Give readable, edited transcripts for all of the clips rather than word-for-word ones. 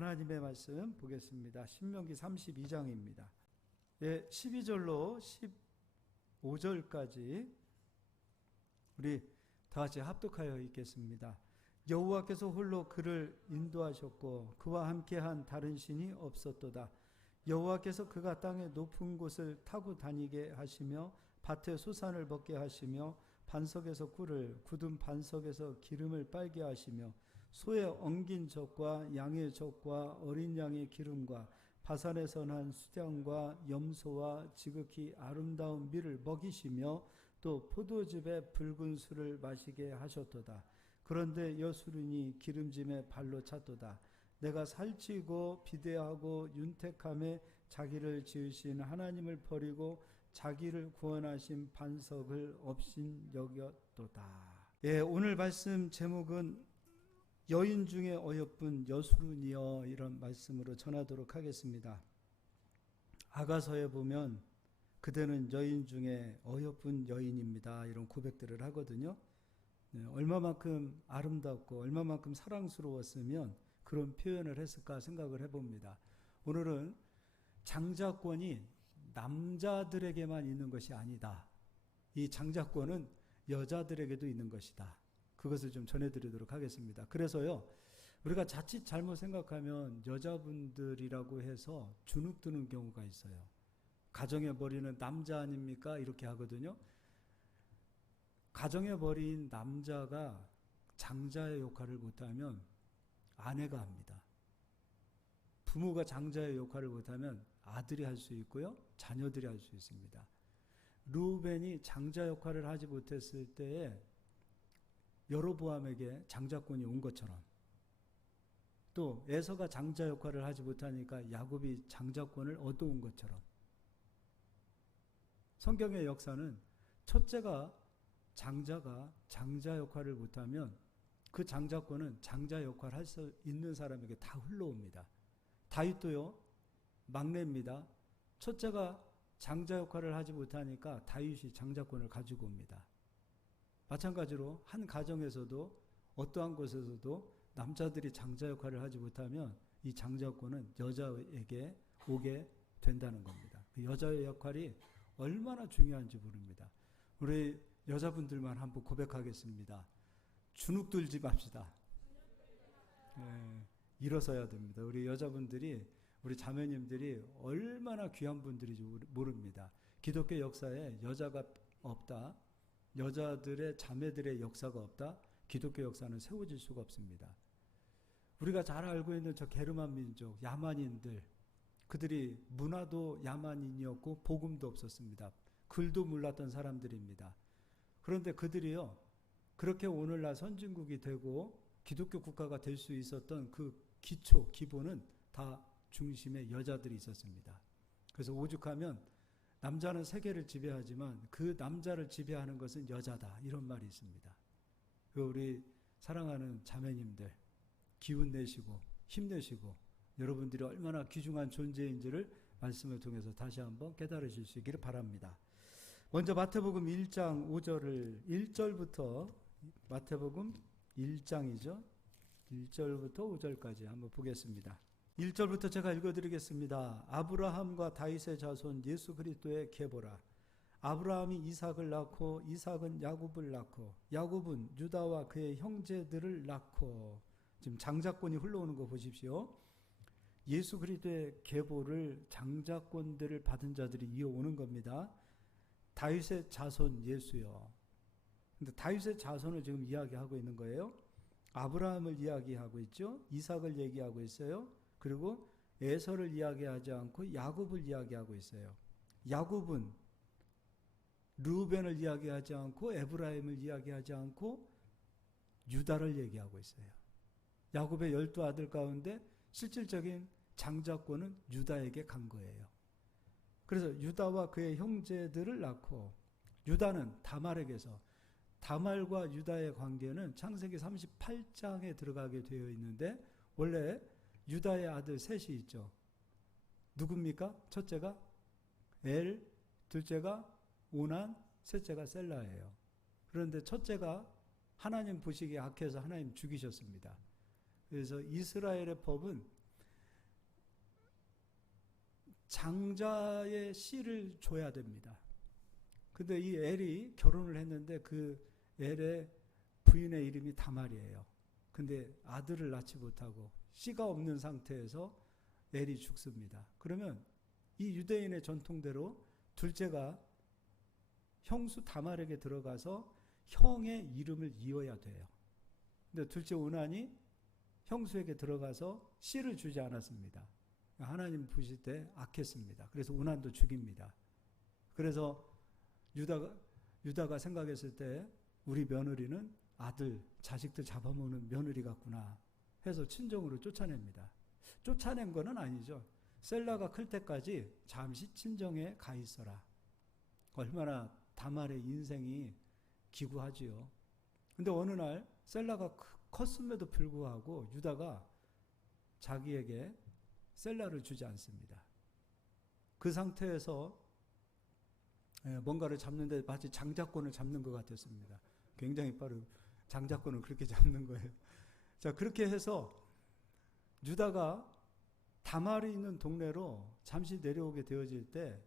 하나님의 말씀 보겠습니다. 신명기 32장입니다. 12절로 15절까지 우리 다 같이 합독하여 읽겠습니다. 여호와께서 홀로 그를 인도하셨고 그와 함께한 다른 신이 없었도다. 여호와께서 그가 땅의 높은 곳을 타고 다니게 하시며 밭에 소산을 먹게 하시며 반석에서 꿀을 굳은 반석에서 기름을 빨게 하시며 소의 엉긴 젖과 양의 젖과 어린 양의 기름과 바산에서 난 수장과 염소와 지극히 아름다운 밀을 먹이시며 또 포도즙에 붉은 술을 마시게 하셨도다. 그런데 여수run이 기름짐에 발로 찼도다. 내가 살찌고 비대하고 윤택함에 자기를 지으신 하나님을 버리고 자기를 구원하신 반석을 업신 여겼도다. 오늘 말씀 제목은 여인 중에 어여쁜 여수run이여, 이런 말씀으로 전하도록 하겠습니다. 아가서에 보면 그대는 여인 중에 어여쁜 여인입니다, 이런 고백들을 하거든요. 얼마만큼 아름답고 얼마만큼 사랑스러웠으면 그런 표현을 했을까 생각을 해봅니다. 오늘은 장자권이 남자들에게만 있는 것이 아니다. 이 장자권은 여자들에게도 있는 것이다. 그것을 좀 전해드리도록 하겠습니다. 그래서요, 우리가 자칫 잘못 생각하면 여자분들이라고 해서 주눅드는 경우가 있어요. 가정의 머리는 남자 아닙니까? 이렇게 하거든요. 가정의 머리인 남자가 장자의 역할을 못하면 아내가 합니다. 부모가 장자의 역할을 못하면 아들이 할 수 있고요, 자녀들이 할 수 있습니다. 르우벤이 장자 역할을 하지 못했을 때에 여로보암에게 장자권이 온 것처럼, 또 에서가 장자 역할을 하지 못하니까 야곱이 장자권을 얻어온 것처럼, 성경의 역사는 첫째가 장자가 장자 역할을 못하면 그 장자권은 장자 역할을 할 수 있는 사람에게 다 흘러옵니다. 다윗도요, 막내입니다. 첫째가 장자 역할을 하지 못하니까 다윗이 장자권을 가지고 옵니다. 마찬가지로 한 가정에서도 어떠한 곳에서도 남자들이 장자 역할을 하지 못하면 이 장자권은 여자에게 오게 된다는 겁니다. 그 여자의 역할이 얼마나 중요한지 모릅니다. 우리 여자분들만 한번 고백하겠습니다. 주눅들지 맙시다. 일어서야 됩니다. 우리 여자분들이, 우리 자매님들이 얼마나 귀한 분들인지 모릅니다. 기독교 역사에 여자가 없다, 여자들의 자매들의 역사가 없다, 기독교 역사는 세워질 수가 없습니다. 우리가 잘 알고 있는 저 게르만 민족, 야만인들, 그들이 문화도 야만인이었고 복음도 없었습니다. 글도 몰랐던 사람들입니다. 그런데 그들이요, 그렇게 오늘날 선진국이 되고 기독교 국가가 될 수 있었던 그 기초, 기본은 다 중심에 여자들이 있었습니다. 그래서 오죽하면 남자는 세계를 지배하지만 그 남자를 지배하는 것은 여자다, 이런 말이 있습니다. 우리 사랑하는 자매님들, 기운 내시고 힘내시고 여러분들이 얼마나 귀중한 존재인지를 말씀을 통해서 다시 한번 깨달으실 수 있기를 바랍니다. 먼저 마태복음 1장 5절을 1절부터, 마태복음 1장이죠. 1절부터 5절까지 한번 보겠습니다. 1절부터 제가 읽어드리겠습니다. 아브라함과 다윗의 자손 예수 그리스도의 계보라. 아브라함이 이삭을 낳고 이삭은 야곱을 낳고 야곱은 유다와 그의 형제들을 낳고, 지금 장자권이 흘러오는 거 보십시오. 예수 그리스도의 계보를, 장자권들을 받은 자들이 이어오는 겁니다. 다윗의 자손 예수요. 근데 다윗의 자손을 지금 이야기하고 있는 거예요. 아브라함을 이야기하고 있죠. 이삭을 얘기하고 있어요. 그리고 에서를 이야기하지 않고 야곱을 이야기하고 있어요. 야곱은 르우벤을 이야기하지 않고 에브라임을 이야기하지 않고 유다를 얘기하고 있어요. 야곱의 12아들 가운데 실질적인 장자권은 유다에게 간 거예요. 그래서 유다와 그의 형제들을 낳고, 유다는 다말에게서, 다말과 유다의 관계는 창세기 38장에 들어가게 되어 있는데, 원래 유다의 아들 셋이 있죠. 누굽니까? 첫째가 엘, 둘째가 오난, 셋째가 셀라예요. 그런데 첫째가 하나님 보시기에 악해서 하나님 죽이셨습니다. 그래서 이스라엘의 법은 장자의 씨를 줘야 됩니다. 근데 이 엘이 결혼을 했는데 그 엘의 부인의 이름이 다말이에요. 근데 아들을 낳지 못하고 씨가 없는 상태에서 엘이 죽습니다. 그러면 이 유대인의 전통대로 둘째가 형수 다말에게 들어가서 형의 이름을 이어야 돼요. 근데 둘째 오난이 형수에게 들어가서 씨를 주지 않았습니다. 하나님 보실 때 악했습니다. 그래서 오난도 죽입니다. 그래서 유다가 생각했을 때 우리 며느리는 아들, 자식들 잡아먹는 며느리 같구나 해서 친정으로 쫓아냅니다. 쫓아낸 건 아니죠. 셀라가 클 때까지 잠시 친정에 가 있어라. 얼마나 다말의 인생이 기구하지요. 근데 어느 날 셀라가 컸음에도 불구하고 유다가 자기에게 셀라를 주지 않습니다. 그 상태에서 뭔가를 잡는데 마치 장자권을 잡는 것 같았습니다. 굉장히 빠르고 장자권을 그렇게 잡는 거예요. 자, 그렇게 해서 유다가 다말이 있는 동네로 잠시 내려오게 되어질 때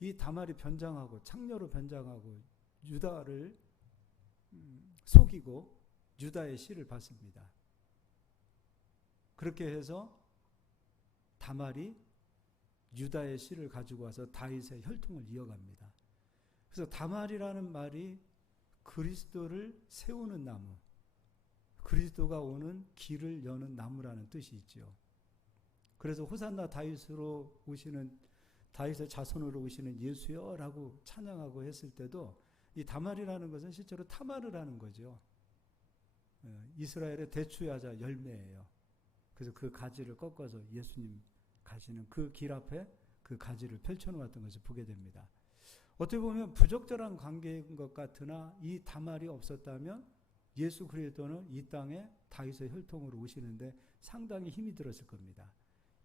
이 다말이 변장하고 창녀로 변장하고 유다를 속이고 유다의 씨를 받습니다. 그렇게 해서 다말이 유다의 씨를 가지고 와서 다윗의 혈통을 이어갑니다. 그래서 다말이라는 말이 그리스도를 세우는 나무, 그리스도가 오는 길을 여는 나무라는 뜻이 있죠. 그래서 호산나 다윗으로 오시는 다윗의 자손으로 오시는 예수여라고 찬양하고 했을 때도 이 다말이라는 것은 실제로 타마르라는 거죠. 이스라엘의 대추야자 열매예요. 그래서 그 가지를 꺾어서 예수님 가시는 그 길 앞에 그 가지를 펼쳐놓았던 것을 보게 됩니다. 어떻게 보면 부적절한 관계인 것 같으나 이 다말이 없었다면 예수 그리스도는 이 땅에 다윗의 혈통으로 오시는데 상당히 힘이 들었을 겁니다.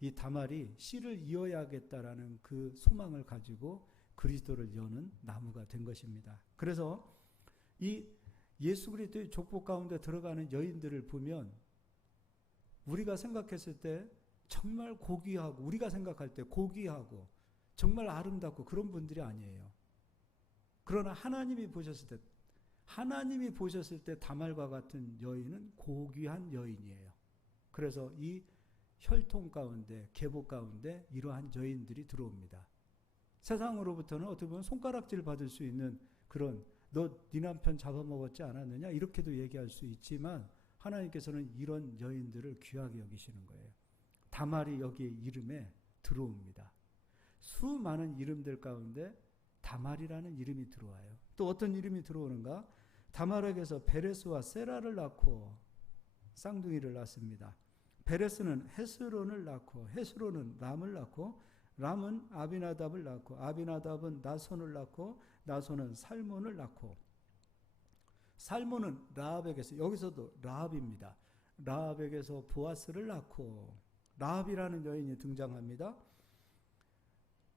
이 다말이 씨를 이어야겠다라는 그 소망을 가지고 그리스도를 여는 나무가 된 것입니다. 그래서 이 예수 그리스도의 족보 가운데 들어가는 여인들을 보면 우리가 생각했을 때 정말 고귀하고 우리가 생각할 때 고귀하고 정말 아름답고 그런 분들이 아니에요. 그러나 하나님이 보셨을 때 다말과 같은 여인은 고귀한 여인이에요. 그래서 이 혈통 가운데 계보 가운데 이러한 여인들이 들어옵니다. 세상으로부터는 어떻게 보면 손가락질 받을 수 있는 그런 너 네 남편 잡아먹었지 않았느냐 이렇게도 얘기할 수 있지만 하나님께서는 이런 여인들을 귀하게 여기시는 거예요. 다말이 여기에 이름에 들어옵니다. 수많은 이름들 가운데 다말이라는 이름이 들어와요. 또 어떤 이름이 들어오는가? 다말에게서 베레스와 세라를 낳고 쌍둥이를 낳습니다. 베레스는 헤스론을 낳고 헤스론은 람을 낳고 람은 아비나답을 낳고 아비나답은 나손을 낳고 나손은 살몬을 낳고 살몬은 라합에게서 여기서도 라합입니다. 라합에게서 보아스를 낳고 라합이라는 여인이 등장합니다.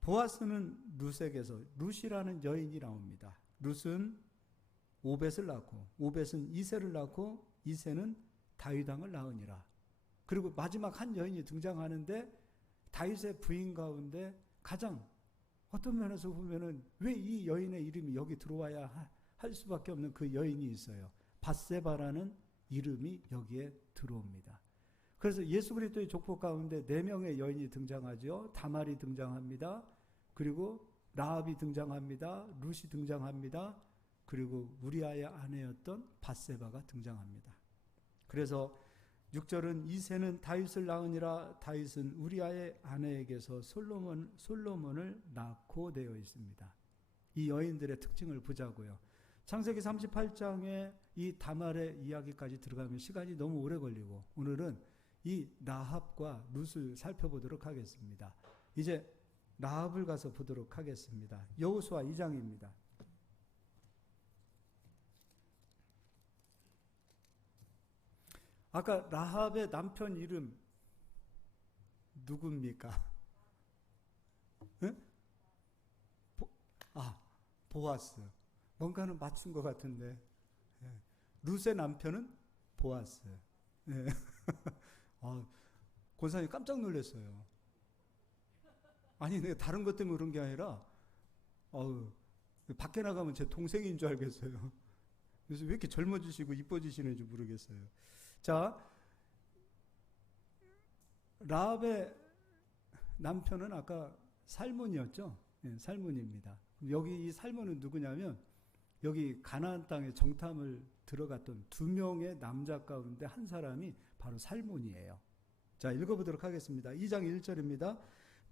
보아스는 룻에게서 룻이라는 여인이 나옵니다. 룻은 오벳을 낳고 오벳은 이새를 낳고 이새는 다윗 왕을 낳으니라. 그리고 마지막 한 여인이 등장하는데 다윗의 부인 가운데 가장 어떤 면에서 보면은 왜 이 여인의 이름이 여기 들어와야 할 수밖에 없는 그 여인이 있어요. 밧세바라는 이름이 여기에 들어옵니다. 그래서 예수 그리스도의 족보 가운데 4명의 여인이 등장하죠. 다말이 등장합니다. 그리고 라합이 등장합니다. 룻이 등장합니다. 그리고 우리아의 아내였던 밧세바가 등장합니다. 그래서 6절은 이새는 다윗을 낳으니라. 다윗은 우리아의 아내에게서 솔로몬을 낳고 되어 있습니다. 이 여인들의 특징을 보자고요. 창세기 38장에 이 다말의 이야기까지 들어가면 시간이 너무 오래 걸리고 오늘은 이 라합과 룻을 살펴보도록 하겠습니다. 이제 라합을 가서 보도록 하겠습니다. 여호수아 2장입니다. 아까 라합의 남편 이름 누굽니까? 응? 보아스. 뭔가는 맞춘 것 같은데. 룻의 남편은 보아스. 권사님 깜짝 놀랐어요. 아니 내가 다른 것 때문에 그런 게 아니라 밖에 나가면 제 동생인 줄 알겠어요. 그래서 왜 이렇게 젊어지시고 이뻐지시는지 모르겠어요. 자, 라합의 남편은 아까 살몬이었죠. 네, 살몬입니다. 여기 이 살몬은 누구냐면 여기 가나안 땅에 정탐을 들어갔던 2명의 남자 가운데 한 사람이 바로 살몬이에요. 자, 읽어보도록 하겠습니다. 2장 1절입니다.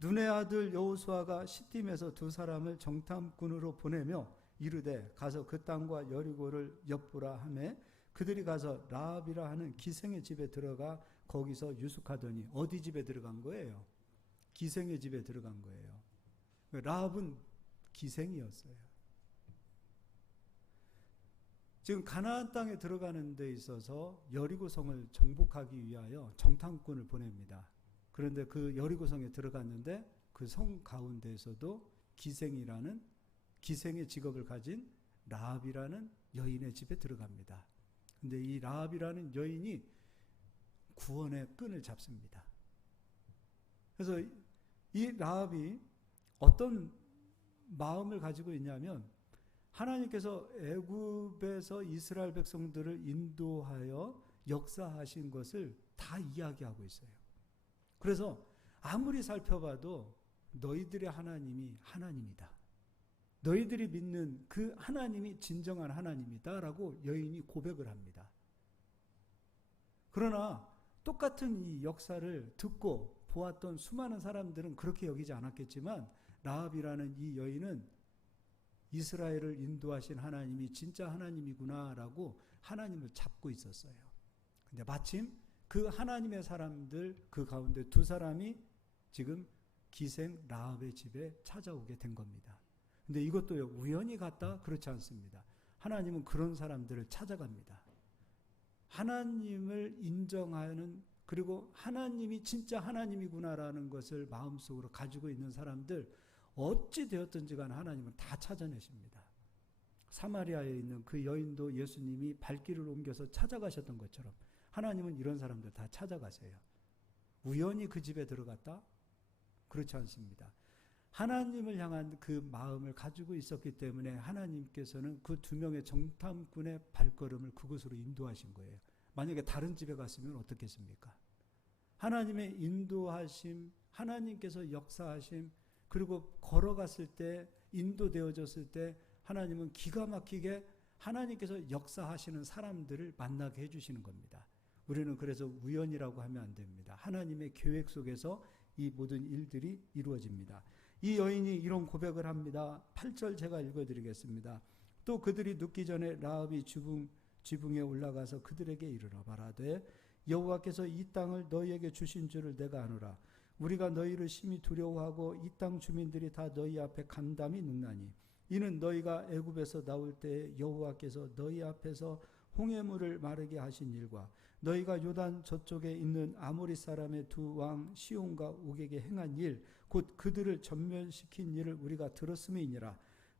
눈의 아들 여호수아가 시딤에서 2사람을 정탐꾼으로 보내며 이르되 가서 그 땅과 여리고를 엿보라 하매 그들이 가서 라합이라 하는 기생의 집에 들어가 거기서 유숙하더니 어디 집에 들어간 거예요? 기생의 집에 들어간 거예요. 라합은 기생이었어요. 지금 가나안 땅에 들어가는 데 있어서 여리고성을 정복하기 위하여 정탐꾼을 보냅니다. 그런데 그 여리고성에 들어갔는데 그 성 가운데에서도 기생이라는 기생의 직업을 가진 라합이라는 여인의 집에 들어갑니다. 근데 이 라합이라는 여인이 구원의 끈을 잡습니다. 그래서 이 라합이 어떤 마음을 가지고 있냐면 하나님께서 애굽에서 이스라엘 백성들을 인도하여 역사하신 것을 다 이야기하고 있어요. 그래서 아무리 살펴봐도 너희들의 하나님이 하나님이다. 너희들이 믿는 그 하나님이 진정한 하나님이다 라고 여인이 고백을 합니다. 그러나 똑같은 이 역사를 듣고 보았던 수많은 사람들은 그렇게 여기지 않았겠지만 라합이라는 이 여인은 이스라엘을 인도하신 하나님이 진짜 하나님이구나 라고 하나님을 잡고 있었어요. 근데 마침 그 하나님의 사람들 그 가운데 2사람이 지금 기생 라합의 집에 찾아오게 된 겁니다. 근데 이것도 우연히 갔다? 그렇지 않습니다. 하나님은 그런 사람들을 찾아갑니다. 하나님을 인정하는 그리고 하나님이 진짜 하나님이구나라는 것을 마음속으로 가지고 있는 사람들 어찌 되었든지 간 하나님은 다 찾아내십니다. 사마리아에 있는 그 여인도 예수님이 발길을 옮겨서 찾아가셨던 것처럼 하나님은 이런 사람들 다 찾아가세요. 우연히 그 집에 들어갔다? 그렇지 않습니다. 하나님을 향한 그 마음을 가지고 있었기 때문에 하나님께서는 그 2명의 정탐꾼의 발걸음을 그곳으로 인도하신 거예요. 만약에 다른 집에 갔으면 어떻겠습니까? 하나님의 인도하심, 하나님께서 역사하심, 그리고 걸어갔을 때, 인도되어졌을 때 하나님은 기가 막히게 하나님께서 역사하시는 사람들을 만나게 해주시는 겁니다. 우리는 그래서 우연이라고 하면 안 됩니다. 하나님의 계획 속에서 이 모든 일들이 이루어집니다. 이 여인이 이런 고백을 합니다. 8절 제가 읽어드리겠습니다. 또 그들이 눕기 전에 라합이 지붕에 올라가서 그들에게 이르러 말하되 여호와께서 이 땅을 너희에게 주신 줄을 내가 아노라. 우리가 너희를 심히 두려워하고 이 땅 주민들이 다 너희 앞에 간담이 눕나니 이는 너희가 애굽에서 나올 때 여호와께서 너희 앞에서 홍해물을 마르게 하신 일과 너희가 요단 저쪽에 있는 아모리 사람의 2왕 시온과 옥에게 행한 일 곧 그들을 전멸시킨 일을 우리가 들었음이니라.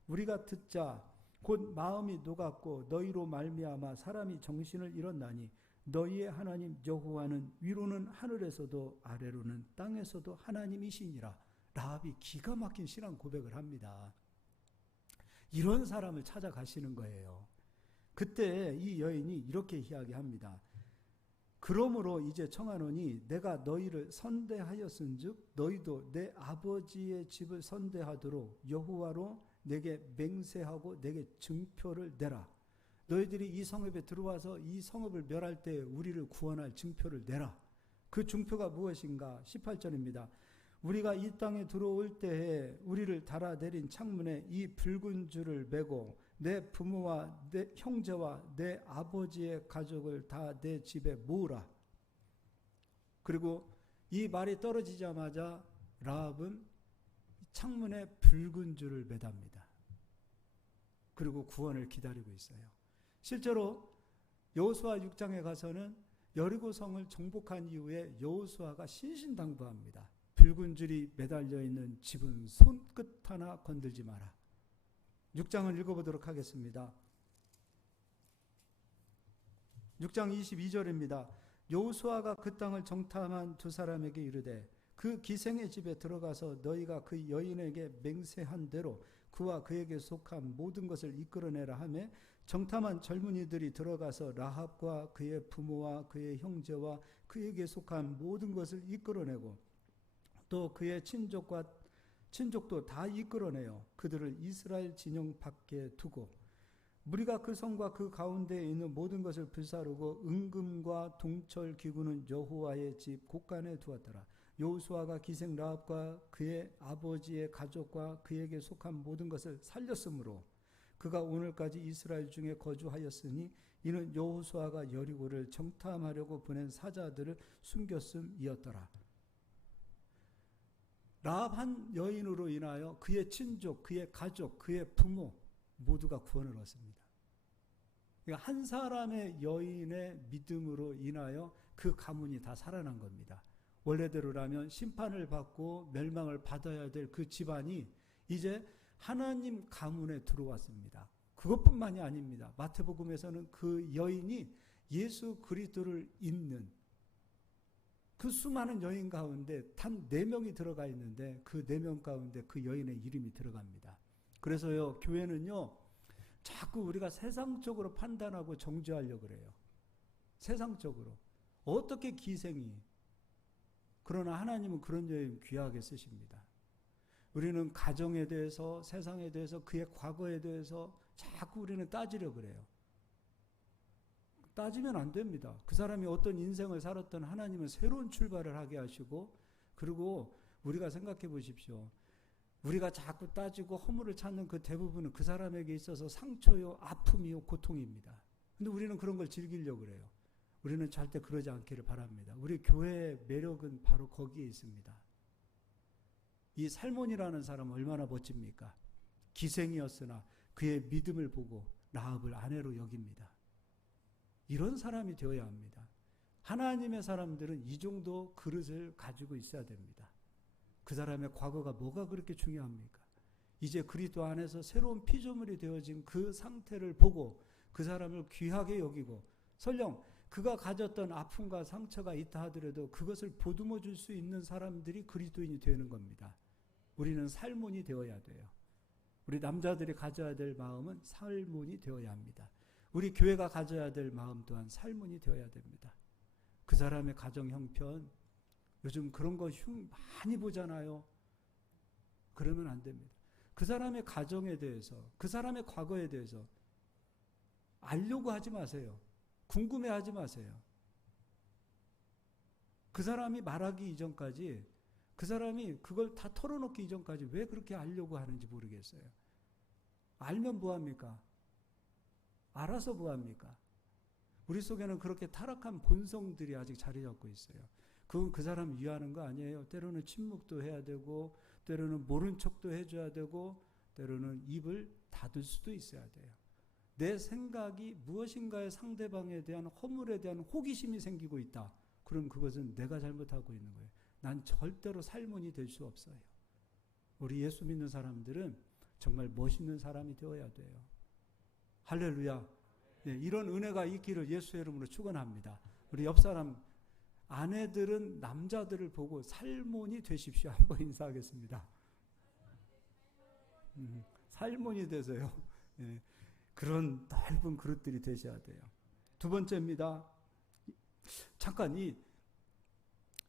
우리가 듣자 곧 마음이 녹았고 너희로 말미암아 사람이 정신을 잃었나니 너희의 하나님 여호와는 위로는 하늘에서도 아래로는 땅에서도 하나님이시니라. 라합이 기가 막힌 신앙 고백을 합니다. 이런 사람을 찾아가시는 거예요. 그때 이 여인이 이렇게 이야기합니다. 그러므로 이제 청하노니 내가 너희를 선대하였은즉 너희도 내 아버지의 집을 선대하도록 여호와로 내게 맹세하고 내게 증표를 내라. 너희들이 이 성읍에 들어와서 이 성읍을 멸할 때 우리를 구원할 증표를 내라. 그 증표가 무엇인가? 18절입니다. 우리가 이 땅에 들어올 때에 우리를 달아내린 창문에 이 붉은 줄을 매고 내 부모와 내 형제와 내 아버지의 가족을 다 내 집에 모으라. 그리고 이 말이 떨어지자마자 라합은 창문에 붉은 줄을 매답니다. 그리고 구원을 기다리고 있어요. 실제로 여호수아 6장에 가서는 여리고성을 정복한 이후에 여호수아가 신신당부합니다. 붉은 줄이 매달려 있는 집은 손끝 하나 건들지 마라. 6장을 읽어보도록 하겠습니다. 6장 22절입니다. 여호수아가 그 땅을 정탐한 2사람에게 이르되 그 기생의 집에 들어가서 너희가 그 여인에게 맹세한 대로 그와 그에게 속한 모든 것을 이끌어내라 하며 정탐한 젊은이들이 들어가서 라합과 그의 부모와 그의 형제와 그에게 속한 모든 것을 이끌어내고 또 그의 친족도 다 이끌어내어 그들을 이스라엘 진영 밖에 두고 무리가 그 성과 그 가운데에 있는 모든 것을 불사르고 은금과 동철 기구는 여호와의 집 곳간에 두었더라. 여호수아가 기생 라합과 그의 아버지의 가족과 그에게 속한 모든 것을 살렸으므로 그가 오늘까지 이스라엘 중에 거주하였으니 이는 여호수아가 여리고를 정탐하려고 보낸 사자들을 숨겼음이었더라. 라합 한 여인으로 인하여 그의 친족, 그의 가족, 그의 부모 모두가 구원을 얻습니다. 그러니까 한 사람의 여인의 믿음으로 인하여 그 가문이 다 살아난 겁니다. 원래대로라면 심판을 받고 멸망을 받아야 될 그 집안이 이제 하나님 가문에 들어왔습니다. 그것뿐만이 아닙니다. 마태복음에서는 그 여인이 예수 그리스도를 잇는 그 수많은 여인 가운데 단 4명이 들어가 있는데 그 4명 가운데 그 여인의 이름이 들어갑니다. 그래서요, 교회는요, 자꾸 우리가 세상적으로 판단하고 정죄하려고 그래요. 세상적으로. 어떻게 기생이. 그러나 하나님은 그런 여인 귀하게 쓰십니다. 우리는 가정에 대해서, 세상에 대해서, 그의 과거에 대해서 자꾸 우리는 따지려고 그래요. 따지면 안 됩니다. 그 사람이 어떤 인생을 살았던 하나님은 새로운 출발을 하게 하시고, 그리고 우리가 생각해 보십시오. 우리가 자꾸 따지고 허물을 찾는 그 대부분은 그 사람에게 있어서 상처요, 아픔이요, 고통입니다. 근데 우리는 그런 걸 즐기려고 그래요. 우리는 절대 그러지 않기를 바랍니다. 우리 교회의 매력은 바로 거기에 있습니다. 이 살몬이라는 사람은 얼마나 멋집니까? 기생이었으나 그의 믿음을 보고 라합을 아내로 여깁니다. 이런 사람이 되어야 합니다. 하나님의 사람들은 이 정도 그릇을 가지고 있어야 됩니다. 그 사람의 과거가 뭐가 그렇게 중요합니까? 이제 그리스도 안에서 새로운 피조물이 되어진 그 상태를 보고 그 사람을 귀하게 여기고 설령 그가 가졌던 아픔과 상처가 있다 하더라도 그것을 보듬어 줄 수 있는 사람들이 그리스도인이 되는 겁니다. 우리는 살몬이 되어야 돼요. 우리 남자들이 가져야 될 마음은 살몬이 되어야 합니다. 우리 교회가 가져야 될 마음 또한 살몬이 되어야 됩니다. 그 사람의 가정 형편, 요즘 그런 거 많이 보잖아요. 그러면 안 됩니다. 그 사람의 가정에 대해서, 그 사람의 과거에 대해서 알려고 하지 마세요. 궁금해하지 마세요. 그 사람이 말하기 이전까지, 그 사람이 그걸 다 털어놓기 이전까지 왜 그렇게 알려고 하는지 모르겠어요. 알면 뭐합니까? 알아서 뭐합니까? 우리 속에는 그렇게 타락한 본성들이 아직 자리 잡고 있어요. 그건 그 사람 위하는 거 아니에요. 때로는 침묵도 해야 되고, 때로는 모른 척도 해줘야 되고, 때로는 입을 닫을 수도 있어야 돼요. 내 생각이 무엇인가의 상대방에 대한 허물에 대한 호기심이 생기고 있다. 그럼 그것은 내가 잘못하고 있는 거예요. 난 절대로 살몬이 될 수 없어요. 우리 예수 믿는 사람들은 정말 멋있는 사람이 되어야 돼요. 할렐루야. 네, 이런 은혜가 있기를 예수의 이름으로 축원합니다. 우리 옆 사람 아내들은 남자들을 보고 살몬이 되십시오. 한번 인사하겠습니다. 살몬이 되세요. 네, 그런 넓은 그릇들이 되셔야 돼요. 두 번째입니다. 잠깐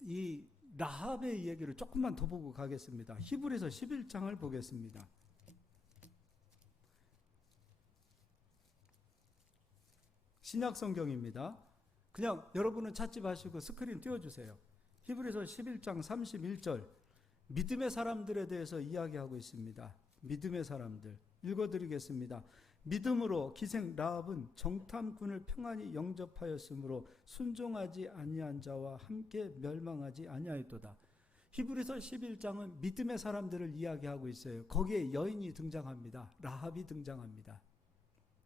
이 라합의 얘기를 조금만 더 보고 가겠습니다. 히브리서 11장을 보겠습니다. 신약 성경입니다. 그냥 여러분은 찾지 마시고 스크린 띄워주세요. 히브리서 11장 31절 믿음의 사람들에 대해서 이야기하고 있습니다. 믿음의 사람들 읽어드리겠습니다. 믿음으로 기생 라합은 정탐꾼을 평안히 영접하였으므로 순종하지 아니한 자와 함께 멸망하지 아니하였도다. 히브리서 11장은 믿음의 사람들을 이야기하고 있어요. 거기에 여인이 등장합니다. 라합이 등장합니다.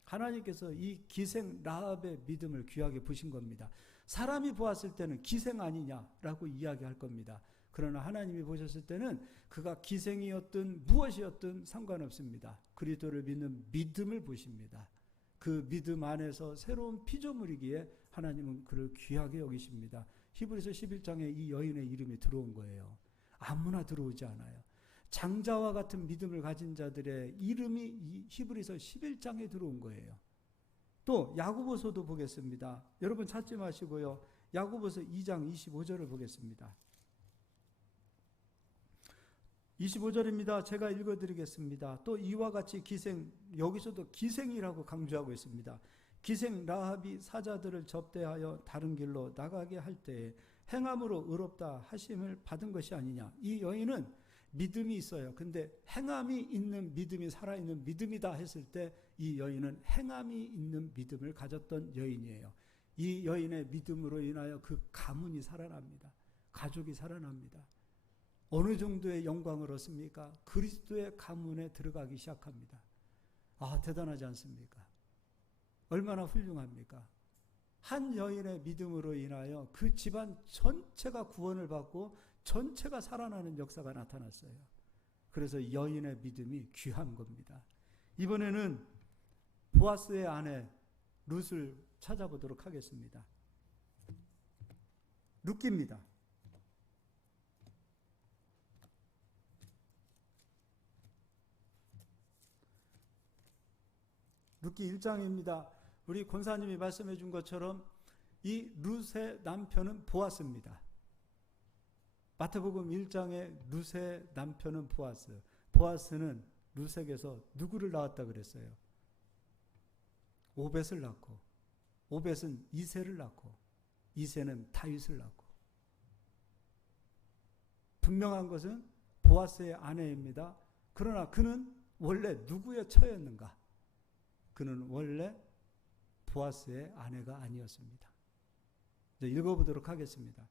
하나님께서 이 기생 라합의 믿음을 귀하게 보신 겁니다. 사람이 보았을 때는 기생 아니냐라고 이야기할 겁니다. 그러나 하나님이 보셨을 때는 그가 기생이었든 무엇이었든 상관없습니다. 그리스도를 믿는 믿음을 보십니다. 그 믿음 안에서 새로운 피조물이기에 하나님은 그를 귀하게 여기십니다. 히브리서 11장에 이 여인의 이름이 들어온 거예요. 아무나 들어오지 않아요. 장자와 같은 믿음을 가진 자들의 이름이 이 히브리서 11장에 들어온 거예요. 또 야고보서도 보겠습니다. 여러분 찾지 마시고요. 야고보서 2장 25절을 보겠습니다. 25절입니다. 제가 읽어드리겠습니다. 또 이와 같이 기생, 여기서도 기생이라고 강조하고 있습니다. 기생 라합이 사자들을 접대하여 다른 길로 나가게 할 때에 행함으로 의롭다 하심을 받은 것이 아니냐. 이 여인은 믿음이 있어요. 근데 행함이 있는 믿음이 살아있는 믿음이다 했을 때 이 여인은 행함이 있는 믿음을 가졌던 여인이에요. 이 여인의 믿음으로 인하여 그 가문이 살아납니다. 가족이 살아납니다. 어느 정도의 영광을 얻습니까? 그리스도의 가문에 들어가기 시작합니다. 아, 대단하지 않습니까? 얼마나 훌륭합니까? 한 여인의 믿음으로 인하여 그 집안 전체가 구원을 받고 전체가 살아나는 역사가 나타났어요. 그래서 여인의 믿음이 귀한 겁니다. 이번에는 보아스의 아내 룻을 찾아보도록 하겠습니다. 룻기입니다. 룻기 1장입니다. 우리 권사님이 말씀해 준 것처럼 이 룻의 남편은 보아스입니다. 마태복음 1장에 룻의 남편은 보아스. 보아스는 룻에게서 누구를 낳았다 그랬어요? 오벳을 낳고, 오벳은 이새를 낳고, 이새는 다윗을 낳고. 분명한 것은 보아스의 아내입니다. 그러나 그는 원래 누구의 처였는가? 그는 원래 보아스의 아내가 아니었습니다. 이제 읽어보도록 하겠습니다.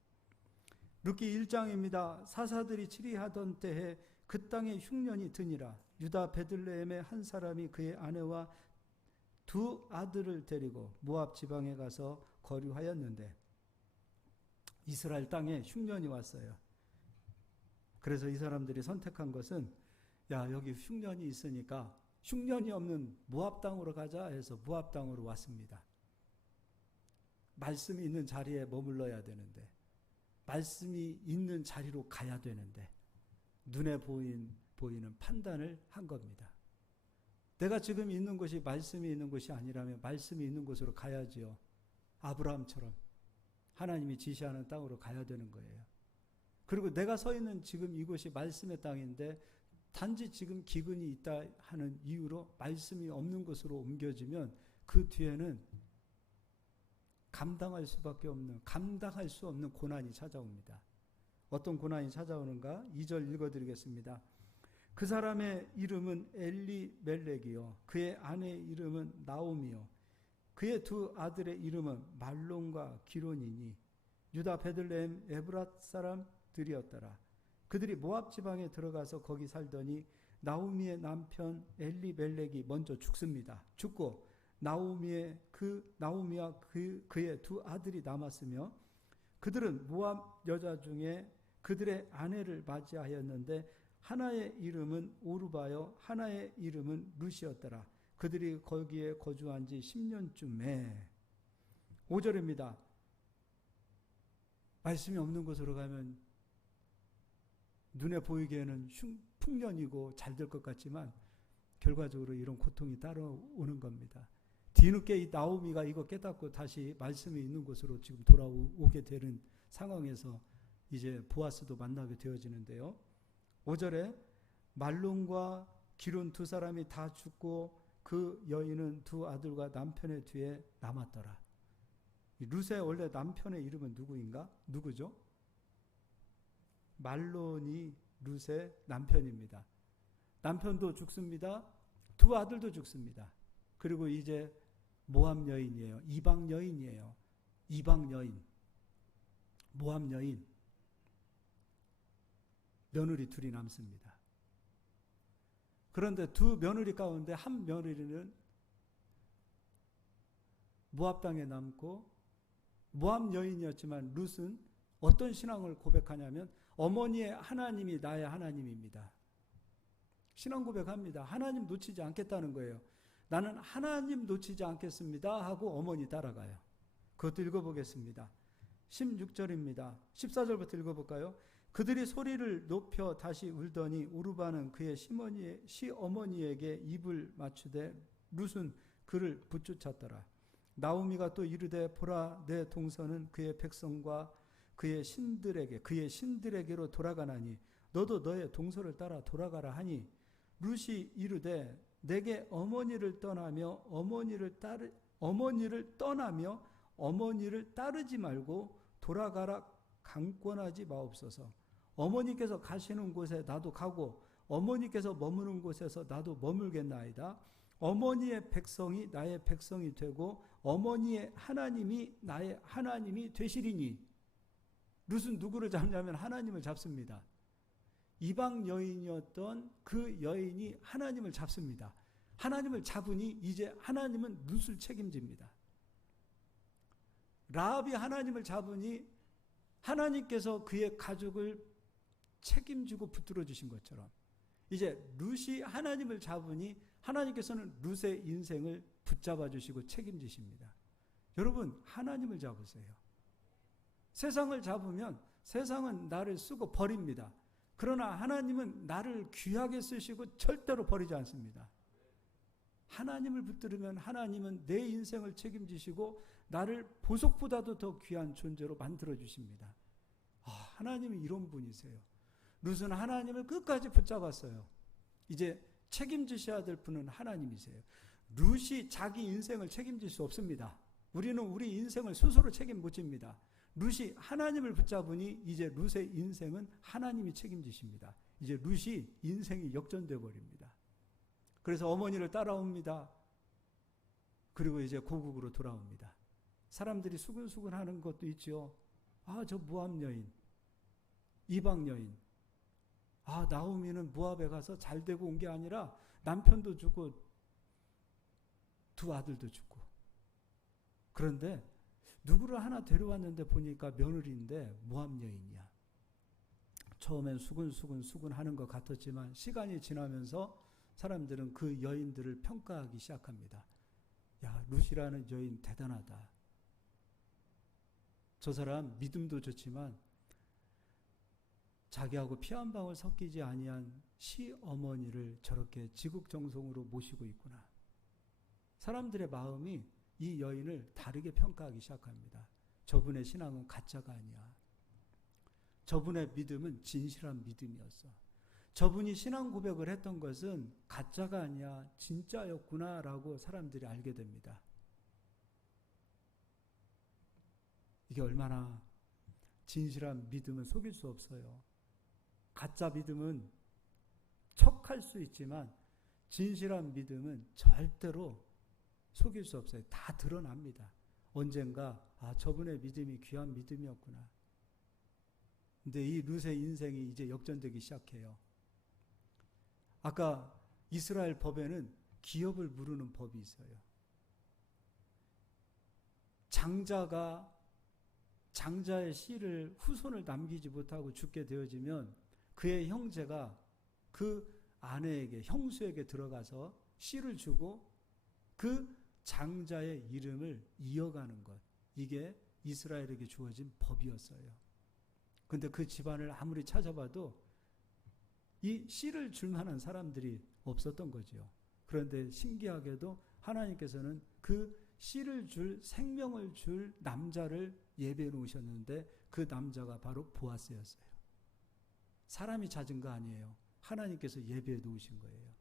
룻기 1장입니다. 사사들이 치리하던 때에 그 땅에 흉년이 드니라. 유다 베들레헴의 한 사람이 그의 아내와 두 아들을 데리고 모압 지방에 가서 거류하였는데 이스라엘 땅에 흉년이 왔어요. 그래서 이 사람들이 선택한 것은 야, 여기 흉년이 있으니까 흉년이 없는 모압 땅으로 가자 해서 모압 땅으로 왔습니다. 말씀이 있는 자리에 머물러야 되는데, 말씀이 있는 자리로 가야 되는데 눈에 보이는 판단을 한 겁니다. 내가 지금 있는 곳이 말씀이 있는 곳이 아니라면 말씀이 있는 곳으로 가야지요. 아브라함처럼 하나님이 지시하는 땅으로 가야 되는 거예요. 그리고 내가 서 있는 지금 이곳이 말씀의 땅인데 단지 지금 기근이 있다 하는 이유로 말씀이 없는 곳으로 옮겨지면 그 뒤에는 감당할 수 없는 고난이 찾아옵니다. 어떤 고난이 찾아오는가? 2절 읽어드리겠습니다. 그 사람의 이름은 엘리멜렉이요 그의 아내의 이름은 나오미요 그의 두 아들의 이름은 말론과 기론이니 유다 베들레헴 에브랏 사람들이었더라. 그들이 모압 지방에 들어가서 거기 살더니 나오미의 남편 엘리멜렉이 먼저 죽습니다. 죽고 나오미와 그의 두 아들이 남았으며 그들은 모압 여자 중에 그들의 아내를 맞이하였는데 하나의 이름은 오르바요 하나의 이름은 룻이었더라. 그들이 거기에 거주한 지 10년쯤에 5절입니다. 말씀이 없는 곳으로 가면 눈에 보이기에는 풍년이고 잘 될 것 같지만 결과적으로 이런 고통이 따라오는 겁니다. 뒤늦게 이 나오미가 이거 깨닫고 다시 말씀이 있는 곳으로 지금 돌아오게 되는 상황에서 이제 보아스도 만나게 되어지는데요. 5절에 말론과 기론 두 사람이 다 죽고 그 여인은 두 아들과 남편의 뒤에 남았더라. 룻의 원래 남편의 이름은 누구죠? 말론이 룻의 남편입니다. 남편도 죽습니다. 두 아들도 죽습니다. 그리고 이제 모압 여인이에요. 이방 여인이에요. 이방 여인. 모압 여인. 며느리 둘이 남습니다. 그런데 두 며느리 가운데 한 며느리는 모압 땅에 남고 모압 여인이었지만 룻은 어떤 신앙을 고백하냐면 어머니의 하나님이 나의 하나님입니다. 신앙 고백합니다. 하나님 놓치지 않겠다는 거예요. 나는 하나님 놓치지 않겠습니다 하고 어머니 따라가요. 그것도 읽어보겠습니다. 16절입니다. 14절부터 읽어볼까요? 그들이 소리를 높여 다시 울더니 오르바는 그의 시어머니에게 입을 맞추되 룻은 그를 붙쫓았더라. 나오미가 또 이르되 보라 내 동서는 그의 백성과 그의 신들에게로 돌아가나니 너도 너의 동서를 따라 돌아가라 하니 룻이 이르되 내게 어머니를 떠나며 어머니를 따르지 말고 돌아가라 강권하지 마옵소서. 어머니께서 가시는 곳에 나도 가고 어머니께서 머무는 곳에서 나도 머물겠나이다. 어머니의 백성이 나의 백성이 되고 어머니의 하나님이 나의 하나님이 되시리니. 룻은 누구를 잡냐면 하나님을 잡습니다. 이방 여인이었던 그 여인이 하나님을 잡습니다. 하나님을 잡으니 이제 하나님은 룻을 책임집니다. 라합이 하나님을 잡으니 하나님께서 그의 가족을 책임지고 붙들어 주신 것처럼 이제 룻이 하나님을 잡으니 하나님께서는 룻의 인생을 붙잡아 주시고 책임지십니다. 여러분, 하나님을 잡으세요. 세상을 잡으면 세상은 나를 쓰고 버립니다. 그러나 하나님은 나를 귀하게 쓰시고 절대로 버리지 않습니다. 하나님을 붙들으면 하나님은 내 인생을 책임지시고 나를 보석보다도 더 귀한 존재로 만들어 주십니다. 하나님이 이런 분이세요. 룻은 하나님을 끝까지 붙잡았어요. 이제 책임지셔야 될 분은 하나님이세요. 룻이 자기 인생을 책임질 수 없습니다. 우리는 우리 인생을 스스로 책임 못 집니다. 룻이 하나님을 붙잡으니 이제 룻의 인생은 하나님이 책임지십니다. 이제 룻이 인생이 역전되어 버립니다. 그래서 어머니를 따라옵니다. 그리고 이제 고국으로 돌아옵니다. 사람들이 수근수근 하는 것도 있죠. 저 모압 여인, 이방 여인. 나오미는 모압에 가서 잘 되고 온 게 아니라 남편도 죽고 두 아들도 죽고. 그런데 누구를 하나 데려왔는데 보니까 며느리인데 모압 여인이야. 처음엔 수근수근 하는 것 같았지만 시간이 지나면서 사람들은 그 여인들을 평가하기 시작합니다. 야, 룻이라는 여인 대단하다. 저 사람 믿음도 좋지만 자기하고 피 한 방울 섞이지 아니한 시어머니를 저렇게 지극정성으로 모시고 있구나. 사람들의 마음이 이 여인을 다르게 평가하기 시작합니다. 저분의 신앙은 가짜가 아니야. 저분의 믿음은 진실한 믿음이었어. 저분이 신앙 고백을 했던 것은 가짜가 아니야, 진짜였구나라고 사람들이 알게 됩니다. 이게 얼마나 진실한 믿음은 속일 수 없어요. 가짜 믿음은 척할 수 있지만 진실한 믿음은 절대로 속일 수 없어요. 다 드러납니다. 언젠가 저분의 믿음이 귀한 믿음이었구나. 근데 이 룻의 인생이 이제 역전되기 시작해요. 아까 이스라엘 법에는 기업을 물으는 법이 있어요. 장자의 씨를 후손을 남기지 못하고 죽게 되어지면 그의 형제가 그 아내에게, 형수에게 들어가서 씨를 주고 그 장자의 이름을 이어가는 것. 이게 이스라엘에게 주어진 법이었어요. 근데 그 집안을 아무리 찾아봐도 이 씨를 줄 만한 사람들이 없었던 거죠. 그런데 신기하게도 하나님께서는 그 씨를 줄, 생명을 줄 남자를 예배해 놓으셨는데 그 남자가 바로 보아스였어요. 사람이 찾은 거 아니에요. 하나님께서 예배해 놓으신 거예요.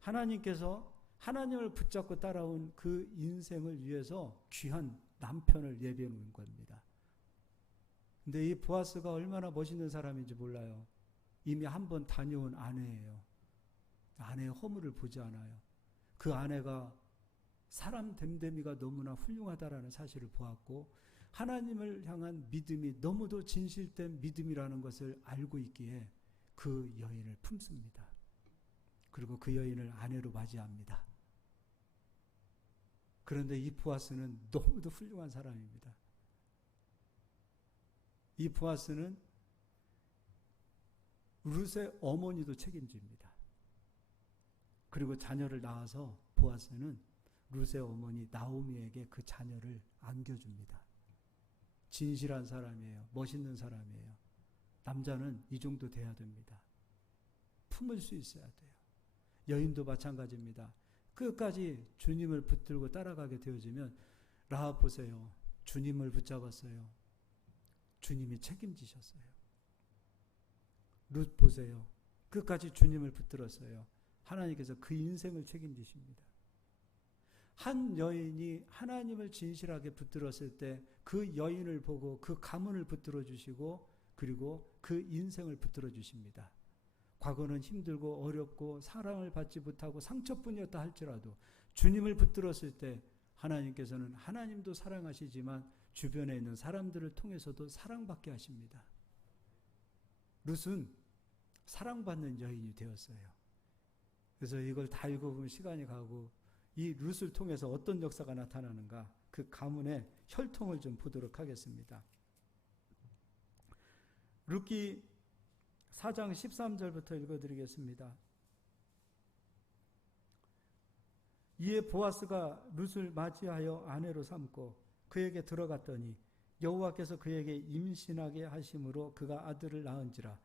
하나님께서 하나님을 붙잡고 따라온 그 인생을 위해서 귀한 남편을 예배해 놓은 겁니다. 근데 이 보아스가 얼마나 멋있는 사람인지 몰라요. 이미 한 번 다녀온 아내예요. 아내의 허물을 보지 않아요. 그 아내가 사람 됨됨이가 너무나 훌륭하다라는 사실을 보았고 하나님을 향한 믿음이 너무도 진실된 믿음이라는 것을 알고 있기에 그 여인을 품습니다. 그리고 그 여인을 아내로 맞이합니다. 그런데 이 보아스는 너무도 훌륭한 사람입니다. 이 보아스는 룻의 어머니도 책임집니다. 그리고 자녀를 낳아서 보아스는 룻의 어머니 나오미에게 그 자녀를 안겨줍니다. 진실한 사람이에요. 멋있는 사람이에요. 남자는 이 정도 돼야 됩니다. 품을 수 있어야 돼요. 여인도 마찬가지입니다. 끝까지 주님을 붙들고 따라가게 되어지면 라합 보세요. 주님을 붙잡았어요. 주님이 책임지셨어요. 룻 보세요. 끝까지 주님을 붙들었어요. 하나님께서 그 인생을 책임지십니다. 한 여인이 하나님을 진실하게 붙들었을 때 그 여인을 보고 그 가문을 붙들어 주시고 그리고 그 인생을 붙들어 주십니다. 과거는 힘들고 어렵고 사랑을 받지 못하고 상처뿐이었다 할지라도 주님을 붙들었을 때 하나님께서는 하나님도 사랑하시지만 주변에 있는 사람들을 통해서도 사랑받게 하십니다. 룻은 사랑받는 여인이 되었어요. 그래서 이걸 다 읽어보면 시간이 가고 이 룻을 통해서 어떤 역사가 나타나는가 그 가문의 혈통을 좀 보도록 하겠습니다. 룻기 4장 13절부터 읽어드리겠습니다. 이에 보아스가 룻을 맞이하여 아내로 삼고 그에게 들어갔더니 여호와께서 그에게 임신하게 하심으로 그가 아들을 낳은지라.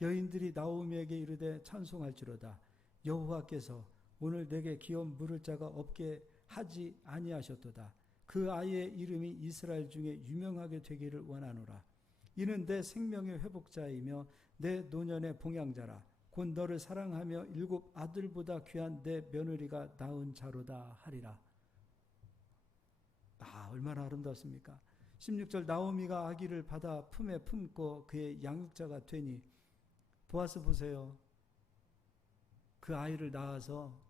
여인들이 나오미에게 이르되 찬송할지로다. 여호와께서 오늘 내게 기업 물을 자가 없게 하지 아니하셨도다. 그 아이의 이름이 이스라엘 중에 유명하게 되기를 원하노라. 이는 내 생명의 회복자이며 내 노년의 봉양자라. 곧 너를 사랑하며 7 아들보다 귀한 내 며느리가 낳은 자로다 하리라. 얼마나 아름답습니까? 16절 나오미가 아기를 받아 품에 품고 그의 양육자가 되니 보아스 보세요. 그 아이를 낳아서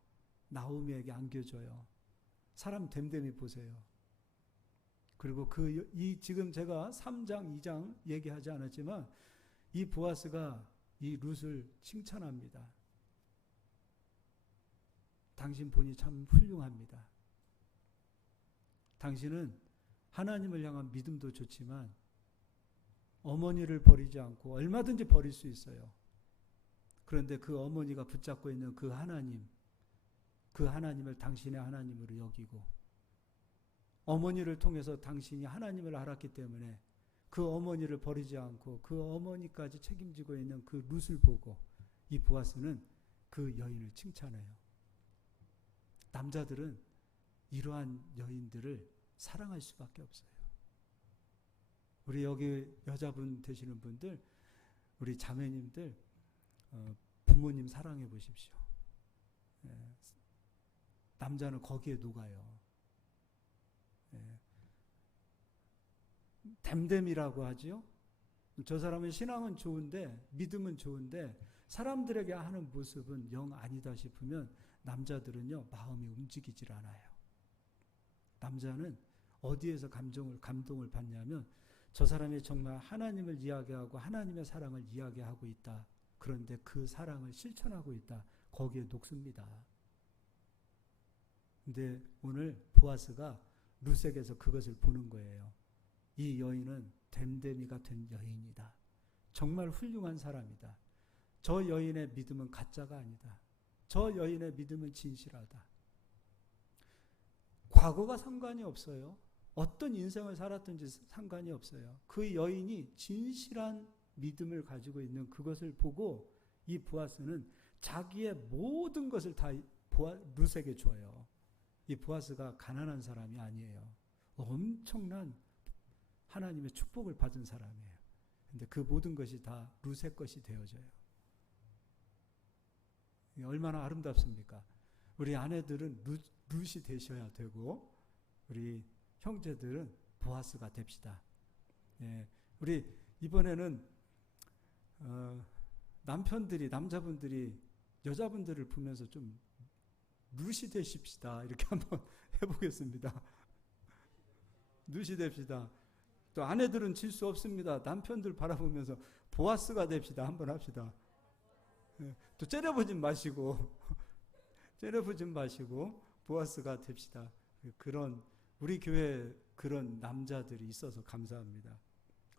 나오미에게 안겨줘요. 사람 됨됨이 보세요. 그리고 지금 제가 3장, 2장 얘기하지 않았지만 이 보아스가 이 룻을 칭찬합니다. 당신 본이 참 훌륭합니다. 당신은 하나님을 향한 믿음도 좋지만 어머니를 버리지 않고 얼마든지 버릴 수 있어요. 그런데 그 어머니가 붙잡고 있는 그 하나님을 당신의 하나님으로 여기고 어머니를 통해서 당신이 하나님을 알았기 때문에 그 어머니를 버리지 않고 그 어머니까지 책임지고 있는 그 룻을 보고 이 보아스는 그 여인을 칭찬해요. 남자들은 이러한 여인들을 사랑할 수밖에 없어요. 우리 여기 여자분 되시는 분들, 우리 자매님들 부모님 사랑해 보십시오. 남자는 거기에 녹아요. 댐댐이라고 하죠. 저 사람은 신앙은 좋은데 믿음은 좋은데 사람들에게 하는 모습은 영 아니다 싶으면 남자들은요 마음이 움직이질 않아요. 남자는 어디에서 감동을 받냐면 저 사람이 정말 하나님을 이야기하고 하나님의 사랑을 이야기하고 있다. 그런데 그 사랑을 실천하고 있다. 거기에 녹습니다. 근데 오늘 보아스가 룻에게서 그것을 보는 거예요. 이 여인은 댐댐이가 된 여인이다. 정말 훌륭한 사람이다. 저 여인의 믿음은 가짜가 아니다. 저 여인의 믿음은 진실하다. 과거가 상관이 없어요. 어떤 인생을 살았든지 상관이 없어요. 그 여인이 진실한 믿음을 가지고 있는 그것을 보고 이 보아스는 자기의 모든 것을 다 룻에게 줘요. 이 보아스가 가난한 사람이 아니에요. 엄청난 하나님의 축복을 받은 사람이에요. 근데 그 모든 것이 다 룻의 것이 되어져요. 얼마나 아름답습니까? 우리 아내들은 룻이 되셔야 되고 우리 형제들은 보아스가 됩시다. 우리 이번에는 남자분들이 여자분들을 보면서 좀 룻이 되십시다. 이렇게 한번 해보겠습니다. 룻이 됩시다. 또 아내들은 질 수 없습니다. 남편들 바라보면서 보아스가 됩시다. 한번 합시다. 또 째려보지 마시고 보아스가 됩시다. 그런 우리 교회에 그런 남자들이 있어서 감사합니다.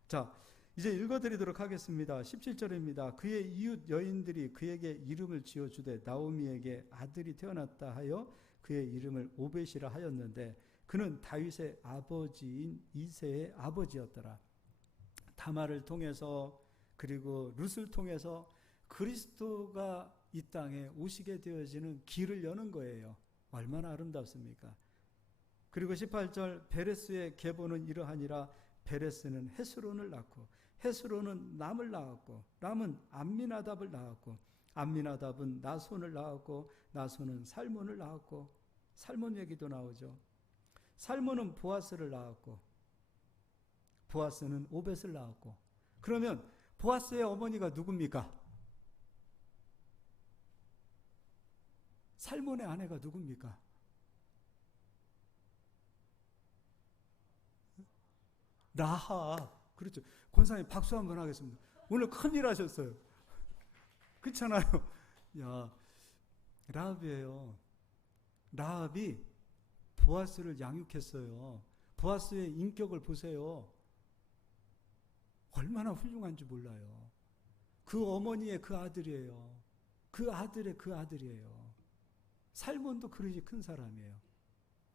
자, 이제 읽어드리도록 하겠습니다. 17절입니다. 그의 이웃 여인들이 그에게 이름을 지어주되 나오미에게 아들이 태어났다 하여 그의 이름을 오벳이라 하였는데 그는 다윗의 아버지인 이새의 아버지였더라. 다말을 통해서 그리고 룻을 통해서 그리스도가 이 땅에 오시게 되어지는 길을 여는 거예요. 얼마나 아름답습니까? 그리고 18절 베레스의 계보는 이러하니라. 베레스는 헤스론을 낳고 헤스론은 람을 낳았고 람은 암미나답을 낳았고 암미나답은 나손을 낳았고 나손은 살몬을 낳았고 살몬 얘기도 나오죠. 살몬은 보아스를 낳았고 보아스는 오벳을 낳았고 그러면 보아스의 어머니가 누굽니까? 살몬의 아내가 누굽니까? 라합. 그렇죠. 권사님 박수 한번 하겠습니다. 오늘 큰일 하셨어요. 그렇잖아요. 야, 라합이에요. 라합이 보아스를 양육했어요. 보아스의 인격을 보세요. 얼마나 훌륭한지 몰라요. 그 어머니의 그 아들이에요. 그 아들의 그 아들이에요. 살몬도 그릇이 큰 사람이에요.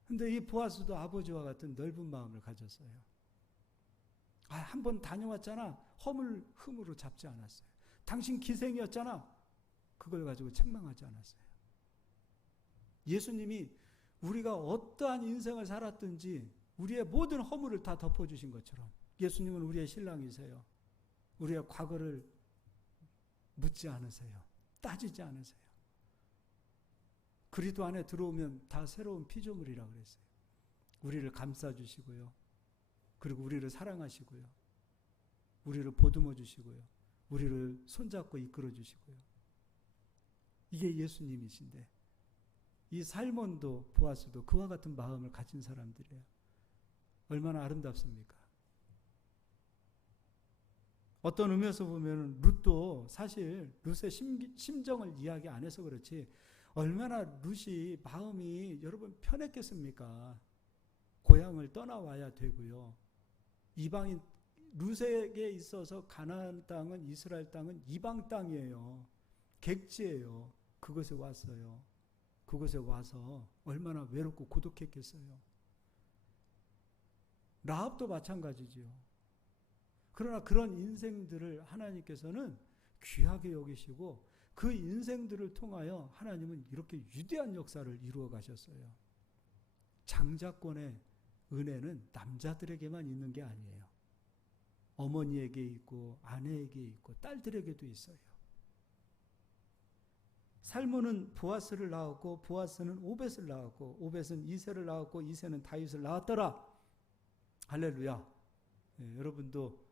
근데 이 보아스도 아버지와 같은 넓은 마음을 가졌어요. 한번 다녀왔잖아. 허물 흠으로 잡지 않았어요. 당신 기생이었잖아. 그걸 가지고 책망하지 않았어요. 예수님이 우리가 어떠한 인생을 살았든지 우리의 모든 허물을 다 덮어주신 것처럼 예수님은 우리의 신랑이세요. 우리의 과거를 묻지 않으세요. 따지지 않으세요. 그리스도 안에 들어오면 다 새로운 피조물이라고 그랬어요. 우리를 감싸주시고요. 그리고 우리를 사랑하시고요. 우리를 보듬어 주시고요. 우리를 손잡고 이끌어 주시고요. 이게 예수님이신데 이 살몬도 보아스도 그와 같은 마음을 가진 사람들이에요. 얼마나 아름답습니까? 어떤 의미에서 보면 룻도 사실 룻의 심정을 이야기 안 해서 그렇지 얼마나 룻이 마음이 여러분 편했겠습니까? 고향을 떠나와야 되고요. 이방인 룻에게 있어서 가나안 땅은 이스라엘 땅은 이방 땅이에요. 객지예요. 그곳에 왔어요. 그곳에 와서 얼마나 외롭고 고독했겠어요. 라합도 마찬가지지요. 그러나 그런 인생들을 하나님께서는 귀하게 여기시고 그 인생들을 통하여 하나님은 이렇게 위대한 역사를 이루어 가셨어요. 장자권의 은혜는 남자들에게만 있는 게 아니에요. 어머니에게 있고 아내에게 있고 딸들에게도 있어요. 살몬은 보아스를 낳았고 보아스는 오벳을 낳았고 오벳은 이새를 낳았고 이새는 다윗을 낳았더라. 할렐루야. 네, 여러분도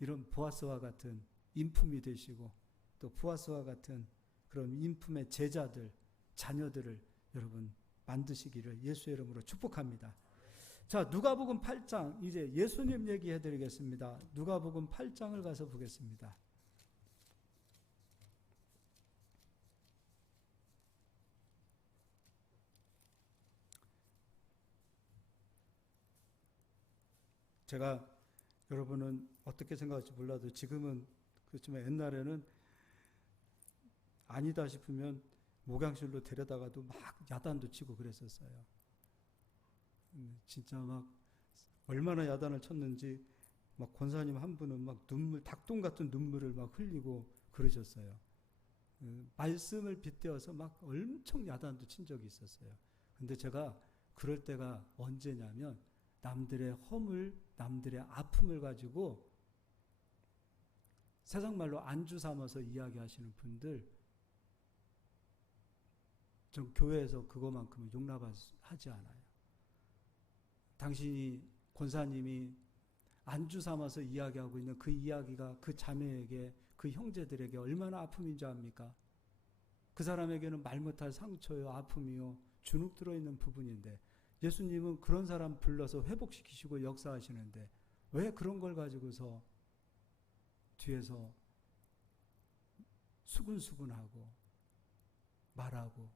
이런 보아스와 같은 인품이 되시고 또 보아스와 같은 그런 인품의 제자들, 자녀들을 여러분 만드시기를 예수의 이름으로 축복합니다. 자, 누가복음 8장 이제 예수님 얘기해 드리겠습니다. 누가복음 8장을 가서 보겠습니다. 제가 여러분은 어떻게 생각할지 몰라도 지금은 그렇지만 옛날에는 아니다 싶으면 목양실로 데려다가도 막 야단도 치고 그랬었어요. 진짜 막 얼마나 야단을 쳤는지 막 권사님 한 분은 막 눈물, 닭똥 같은 눈물을 막 흘리고 그러셨어요. 말씀을 빗대어서 막 엄청 야단도 친 적이 있었어요. 근데 제가 그럴 때가 언제냐면 남들의 허물, 남들의 아픔을 가지고 세상 말로 안주 삼아서 이야기하시는 분들 전 교회에서 그거만큼은 용납하지 않아요. 당신이 권사님이 안주 삼아서 이야기하고 있는 그 이야기가 그 자매에게 그 형제들에게 얼마나 아픔인 줄 압니까? 그 사람에게는 말 못할 상처요 아픔이요 주눅 들어있는 부분인데 예수님은 그런 사람 불러서 회복시키시고 역사하시는데 왜 그런 걸 가지고서 뒤에서 수근수근하고 말하고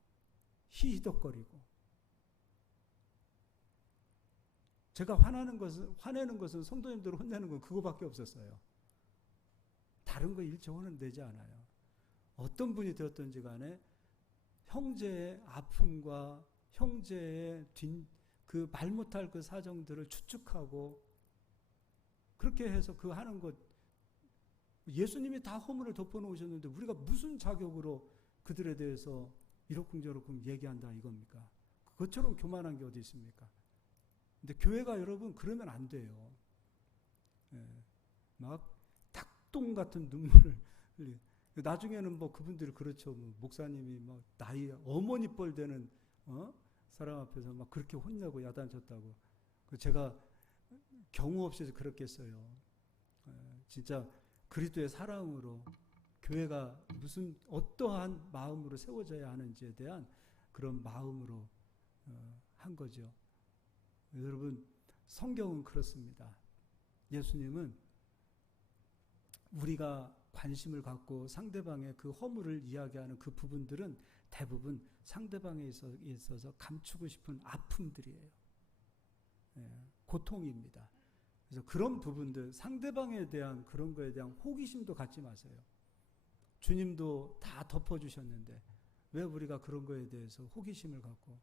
히히덕거리고 제가 화내는 것은 성도님들을 혼내는 건 그거밖에 없었어요. 다른 거 일조는 되지 않아요. 어떤 분이 되었든지 간에 형제의 아픔과 형제의 그 말 못할 그 사정들을 추측하고 그렇게 해서 그 하는 것 예수님이 다 허물을 덮어놓으셨는데 우리가 무슨 자격으로 그들에 대해서 이러쿵저러쿵 얘기한다 이겁니까? 그것처럼 교만한 게 어디 있습니까? 근데 교회가 여러분 그러면 안 돼요. 예, 막 닭똥 같은 눈물을 흘리. 나중에는 뭐 그분들이 그렇죠. 뭐 목사님이 막 나이 어머니 뻘 되는 사람 앞에서 막 그렇게 혼내고 야단쳤다고. 제가 경우 없이 그렇겠어요. 진짜 그리스도의 사랑으로 교회가 무슨 어떠한 마음으로 세워져야 하는지에 대한 그런 마음으로 한 거죠. 여러분 성경은 그렇습니다. 예수님은 우리가 관심을 갖고 상대방의 그 허물을 이야기하는 그 부분들은 대부분 상대방에 있어서 감추고 싶은 아픔들이에요. 고통입니다. 그래서 그런 부분들, 상대방에 대한 그런 거에 대한 호기심도 갖지 마세요. 주님도 다 덮어주셨는데 왜 우리가 그런 거에 대해서 호기심을 갖고.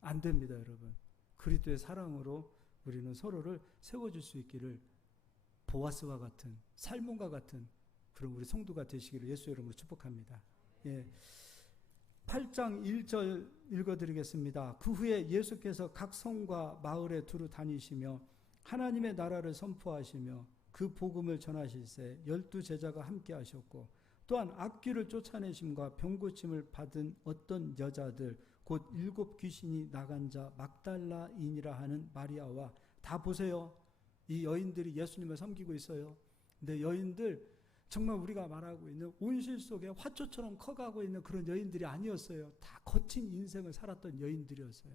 안 됩니다, 여러분. 그리스도의 사랑으로 우리는 서로를 세워줄 수 있기를 보아스와 같은, 살몬과 같은 그런 우리 성도가 되시기를 예수 이름으로 축복합니다. 예. 8장 1절 읽어드리겠습니다. 그 후에 예수께서 각 성과 마을에 두루 다니시며 하나님의 나라를 선포하시며 그 복음을 전하실세 12 제자가 함께 하셨고 또한 악귀를 쫓아내심과 병 고침을 받은 어떤 여자들 곧 7 귀신이 나간 자 막달라인이라 하는 마리아와 다 보세요. 이 여인들이 예수님을 섬기고 있어요. 근데 여인들 정말 우리가 말하고 있는 온실 속에 화초처럼 커가고 있는 그런 여인들이 아니었어요. 다 거친 인생을 살았던 여인들이었어요.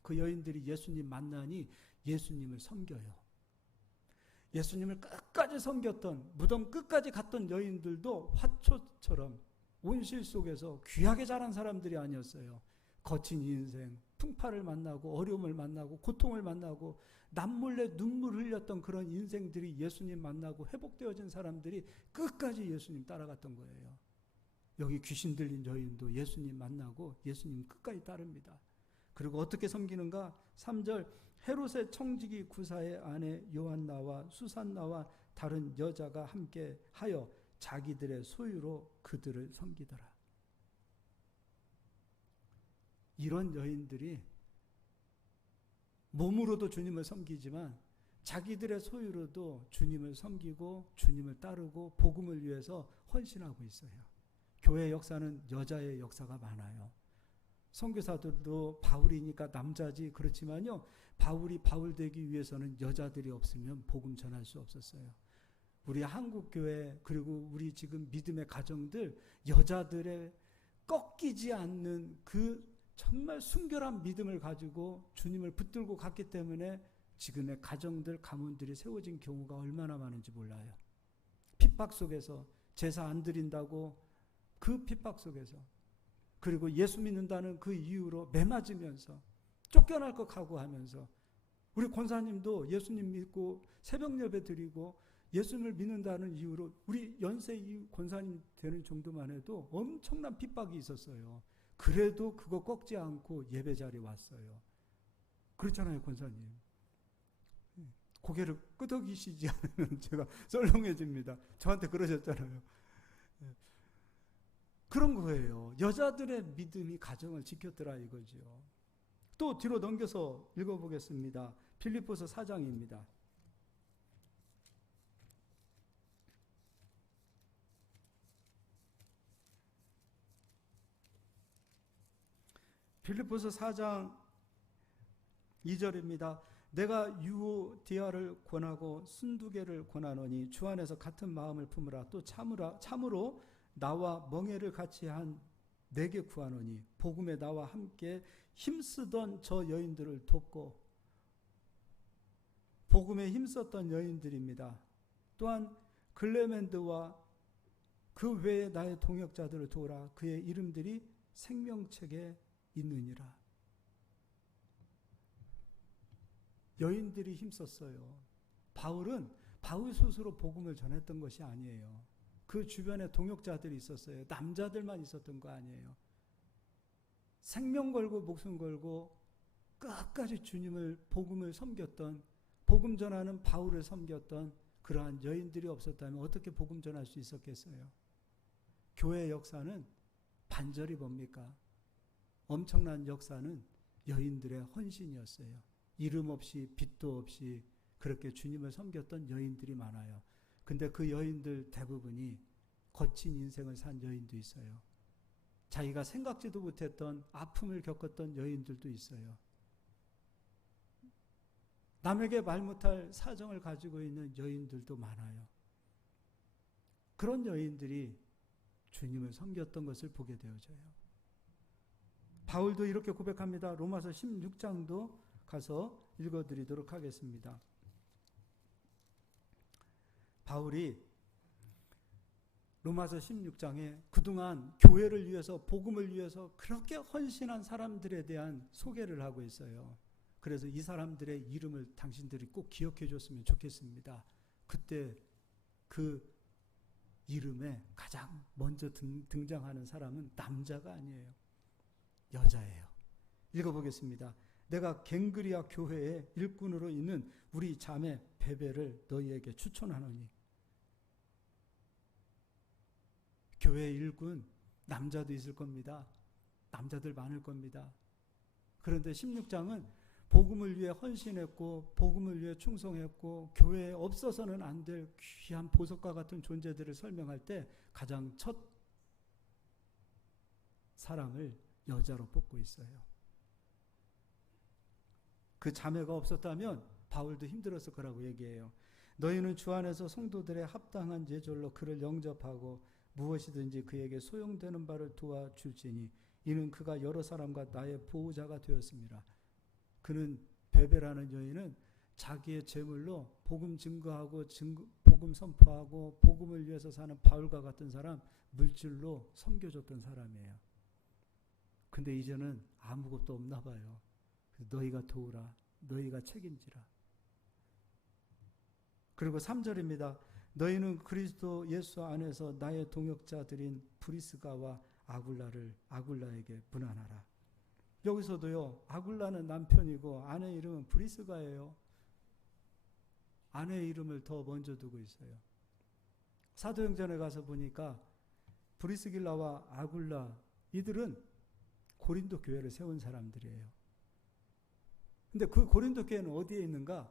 그 여인들이 예수님 만나니 예수님을 섬겨요. 예수님을 끝까지 섬겼던, 무덤 끝까지 갔던 여인들도 화초처럼 온실 속에서 귀하게 자란 사람들이 아니었어요. 거친 인생, 풍파를 만나고 어려움을 만나고 고통을 만나고 남몰래 눈물 흘렸던 그런 인생들이 예수님 만나고 회복되어진 사람들이 끝까지 예수님 따라갔던 거예요. 여기 귀신 들린 여인도 예수님 만나고 예수님 끝까지 따릅니다. 그리고 어떻게 섬기는가? 3절 헤롯의 청지기 구사의 아내 요한나와 수산나와 다른 여자가 함께 하여 자기들의 소유로 그들을 섬기더라. 이런 여인들이 몸으로도 주님을 섬기지만 자기들의 소유로도 주님을 섬기고 주님을 따르고 복음을 위해서 헌신하고 있어요. 교회 역사는 여자의 역사가 많아요. 선교사들도 바울이니까 남자지 그렇지만요. 바울이 바울 되기 위해서는 여자들이 없으면 복음 전할 수 없었어요. 우리 한국교회 그리고 우리 지금 믿음의 가정들 여자들의 꺾이지 않는 그 정말 순결한 믿음을 가지고 주님을 붙들고 갔기 때문에 지금의 가정들, 가문들이 세워진 경우가 얼마나 많은지 몰라요. 핍박 속에서 제사 안 드린다고 그 핍박 속에서 그리고 예수 믿는다는 그 이유로 매 맞으면서 쫓겨날 것 각오하면서 우리 권사님도 예수님 믿고 새벽 예배 드리고 예수님을 믿는다는 이유로 우리 연세 이 권사님 되는 정도만 해도 엄청난 핍박이 있었어요. 그래도 그거 꺾지 않고 예배 자리에 왔어요. 그렇잖아요, 권사님. 고개를 끄덕이시지 않으면 제가 썰렁해집니다. 저한테 그러셨잖아요. 그런 거예요. 여자들의 믿음이 가정을 지켰더라 이거죠. 또 뒤로 넘겨서 읽어보겠습니다. 빌립보서 4장입니다. 빌립보서 4장 2절입니다. 내가 유오디아를 권하고 순두개를 권하노니 주 안에서 같은 마음을 품으라. 또 참으로 나와 멍에를 같이 한 내게 구하노니 복음에 나와 함께 힘쓰던 저 여인들을 돕고 복음에 힘썼던 여인들입니다. 또한 글레멘드와 그 외에 나의 동역자들을 도우라. 그의 이름들이 생명책에 있느니라. 여인들이 힘썼어요. 바울은 바울 스스로 복음을 전했던 것이 아니에요. 그 주변에 동역자들이 있었어요. 남자들만 있었던 거 아니에요. 생명 걸고 목숨 걸고 끝까지 주님을 복음을 섬겼던 복음 전하는 바울을 섬겼던 그러한 여인들이 없었다면 어떻게 복음 전할 수 있었겠어요? 교회 역사는 반절이 뭡니까? 엄청난 역사는 여인들의 헌신이었어요. 이름 없이 빛도 없이 그렇게 주님을 섬겼던 여인들이 많아요. 근데 그 여인들 대부분이 거친 인생을 산 여인도 있어요. 자기가 생각지도 못했던 아픔을 겪었던 여인들도 있어요. 남에게 말 못할 사정을 가지고 있는 여인들도 많아요. 그런 여인들이 주님을 섬겼던 것을 보게 되어져요. 바울도 이렇게 고백합니다. 로마서 16장도 가서 읽어드리도록 하겠습니다. 바울이 로마서 16장에 그동안 교회를 위해서 복음을 위해서 그렇게 헌신한 사람들에 대한 소개를 하고 있어요. 그래서 이 사람들의 이름을 당신들이 꼭 기억해 줬으면 좋겠습니다. 그때 그 이름에 가장 먼저 등장하는 사람은 남자가 아니에요. 여자예요. 읽어보겠습니다. 내가 갱그리아 교회의 일꾼으로 있는 우리 자매 베베를 너희에게 추천하노니. 교회의 일꾼, 남자도 있을 겁니다. 남자들 많을 겁니다. 그런데 16장은 복음을 위해 헌신했고 복음을 위해 충성했고 교회에 없어서는 안 될 귀한 보석과 같은 존재들을 설명할 때 가장 첫 사람을 여자로 뽑고 있어요. 그 자매가 없었다면 바울도 힘들었을 거라고 얘기해요. 너희는 주 안에서 성도들의 합당한 예절로 그를 영접하고 무엇이든지 그에게 소용되는 바를 도와줄지니 이는 그가 여러 사람과 나의 보호자가 되었습니다. 그는 베베라는 여인은 자기의 재물로 복음 증거하고 복음 선포하고 복음을 위해서 사는 바울과 같은 사람 물질로 섬겨줬던 사람이에요. 근데 이제는 아무것도 없나 봐요. 너희가 도우라. 너희가 책임지라. 그리고 3절입니다. 너희는 그리스도 예수 안에서 나의 동역자들인 브리스가와 아굴라에게 분한하라. 여기서도요. 아굴라는 남편이고 아내 이름은 브리스가예요. 아내 이름을 더 먼저 두고 있어요. 사도행전에 가서 보니까 브리스길라와 아굴라 이들은 고린도 교회를 세운 사람들이에요. 근데 그 고린도 교회는 어디에 있는가?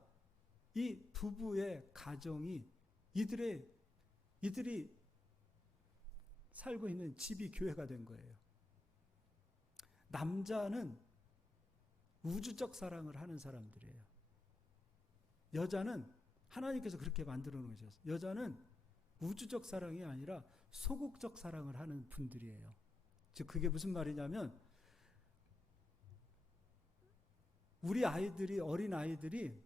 이 부부의 가정이 이들이 살고 있는 집이 교회가 된 거예요. 남자는 우주적 사랑을 하는 사람들이에요. 여자는 하나님께서 그렇게 만들어 놓으셨어요. 여자는 우주적 사랑이 아니라 소극적 사랑을 하는 분들이에요. 즉 그게 무슨 말이냐면 우리 아이들이 어린 아이들이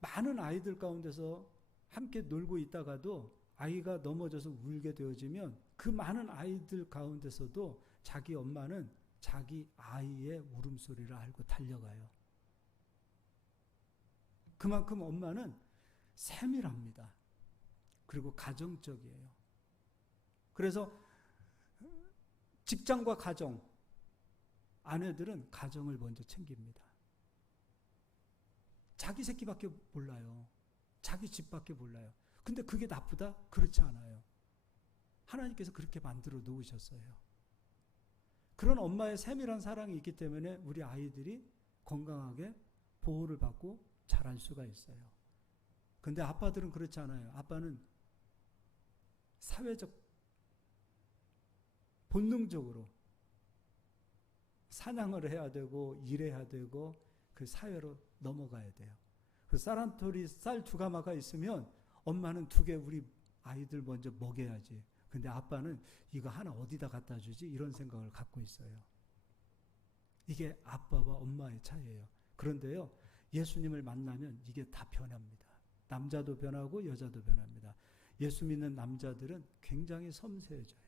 많은 아이들 가운데서 함께 놀고 있다가도 아이가 넘어져서 울게 되어지면 그 많은 아이들 가운데서도 자기 엄마는 자기 아이의 울음소리를 알고 달려가요. 그만큼 엄마는 세밀합니다. 그리고 가정적이에요. 그래서 직장과 가정, 아내들은 가정을 먼저 챙깁니다. 자기 새끼밖에 몰라요. 자기 집밖에 몰라요. 근데 그게 나쁘다? 그렇지 않아요. 하나님께서 그렇게 만들어 놓으셨어요. 그런 엄마의 세밀한 사랑이 있기 때문에 우리 아이들이 건강하게 보호를 받고 자랄 수가 있어요. 근데 아빠들은 그렇지 않아요. 아빠는 사회적, 본능적으로 사냥을 해야 되고 일해야 되고 그 사회로 넘어가야 돼요. 그 쌀한톨이 쌀 2가마가 있으면 엄마는 2개 우리 아이들 먼저 먹여야지. 근데 아빠는 이거 하나 어디다 갖다 주지? 이런 생각을 갖고 있어요. 이게 아빠와 엄마의 차이예요. 그런데요, 예수님을 만나면 이게 다 변합니다. 남자도 변하고 여자도 변합니다. 예수 믿는 남자들은 굉장히 섬세해져요.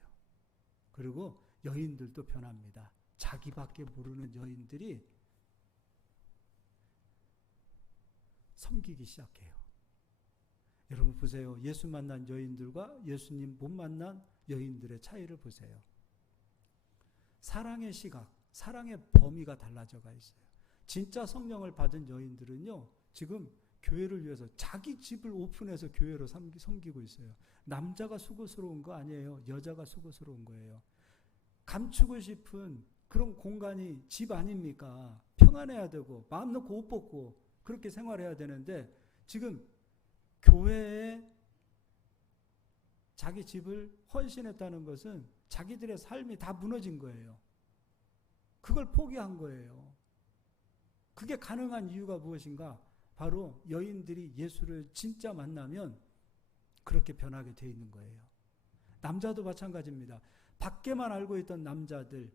그리고 여인들도 변합니다. 자기밖에 모르는 여인들이 섬기기 시작해요. 여러분 보세요. 예수 만난 여인들과 예수님 못 만난 여인들의 차이를 보세요. 사랑의 시각, 사랑의 범위가 달라져가 있어요. 진짜 성령을 받은 여인들은요, 지금 교회를 위해서 자기 집을 오픈해서 교회로 섬기고 있어요. 남자가 수고스러운 거 아니에요. 여자가 수고스러운 거예요. 감추고 싶은 그런 공간이 집 아닙니까? 평안해야 되고 마음 놓고 옷 벗고 그렇게 생활해야 되는데 지금 교회에 자기 집을 헌신했다는 것은 자기들의 삶이 다 무너진 거예요. 그걸 포기한 거예요. 그게 가능한 이유가 무엇인가? 바로 여인들이 예수를 진짜 만나면 그렇게 변하게 돼 있는 거예요. 남자도 마찬가지입니다. 밖에만 알고 있던 남자들,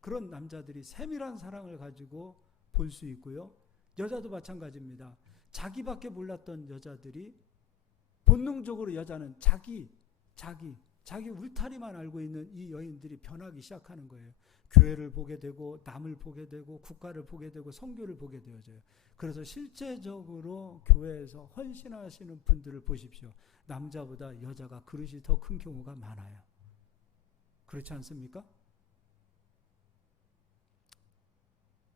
그런 남자들이 세밀한 사랑을 가지고 볼 수 있고요. 여자도 마찬가지입니다. 자기밖에 몰랐던 여자들이 본능적으로 여자는 자기 울타리만 알고 있는 이 여인들이 변하기 시작하는 거예요. 교회를 보게 되고 남을 보게 되고 국가를 보게 되고 선교를 보게 되어져요. 그래서 실제적으로 교회에서 헌신하시는 분들을 보십시오. 남자보다 여자가 그릇이 더 큰 경우가 많아요. 그렇지 않습니까?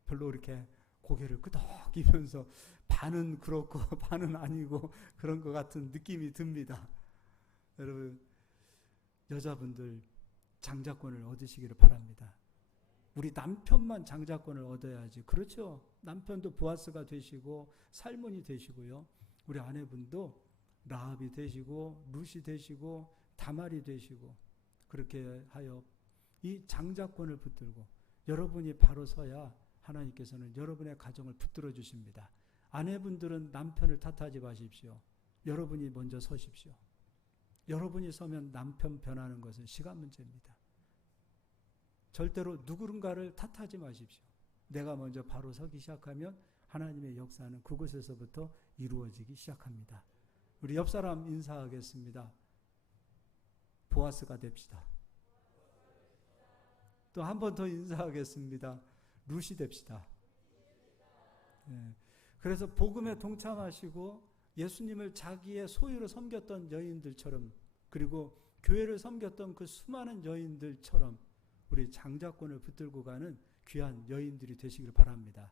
별로 이렇게 고개를 끄덕이면서 반은 그렇고 반은 아니고 그런 것 같은 느낌이 듭니다. 여러분, 여자분들 장자권을 얻으시기를 바랍니다. 우리 남편만 장자권을 얻어야지. 그렇죠? 남편도 보아스가 되시고 살몬이 되시고요. 우리 아내분도 라합이 되시고 룻이 되시고 다말이 되시고 그렇게 하여 이 장자권을 붙들고 여러분이 바로 서야 하나님께서는 여러분의 가정을 붙들어 주십니다. 아내분들은 남편을 탓하지 마십시오. 여러분이 먼저 서십시오. 여러분이 서면 남편 변하는 것은 시간 문제입니다. 절대로 누군가를 탓하지 마십시오. 내가 먼저 바로 서기 시작하면 하나님의 역사는 그곳에서부터 이루어지기 시작합니다. 우리 옆 사람 인사하겠습니다. 보아스가 됩시다. 또 한 번 더 인사하겠습니다. 룻이 됩시다. 네. 그래서 복음에 동참하시고 예수님을 자기의 소유로 섬겼던 여인들처럼 그리고 교회를 섬겼던 그 수많은 여인들처럼 우리 장자권을 붙들고 가는 귀한 여인들이 되시길 바랍니다.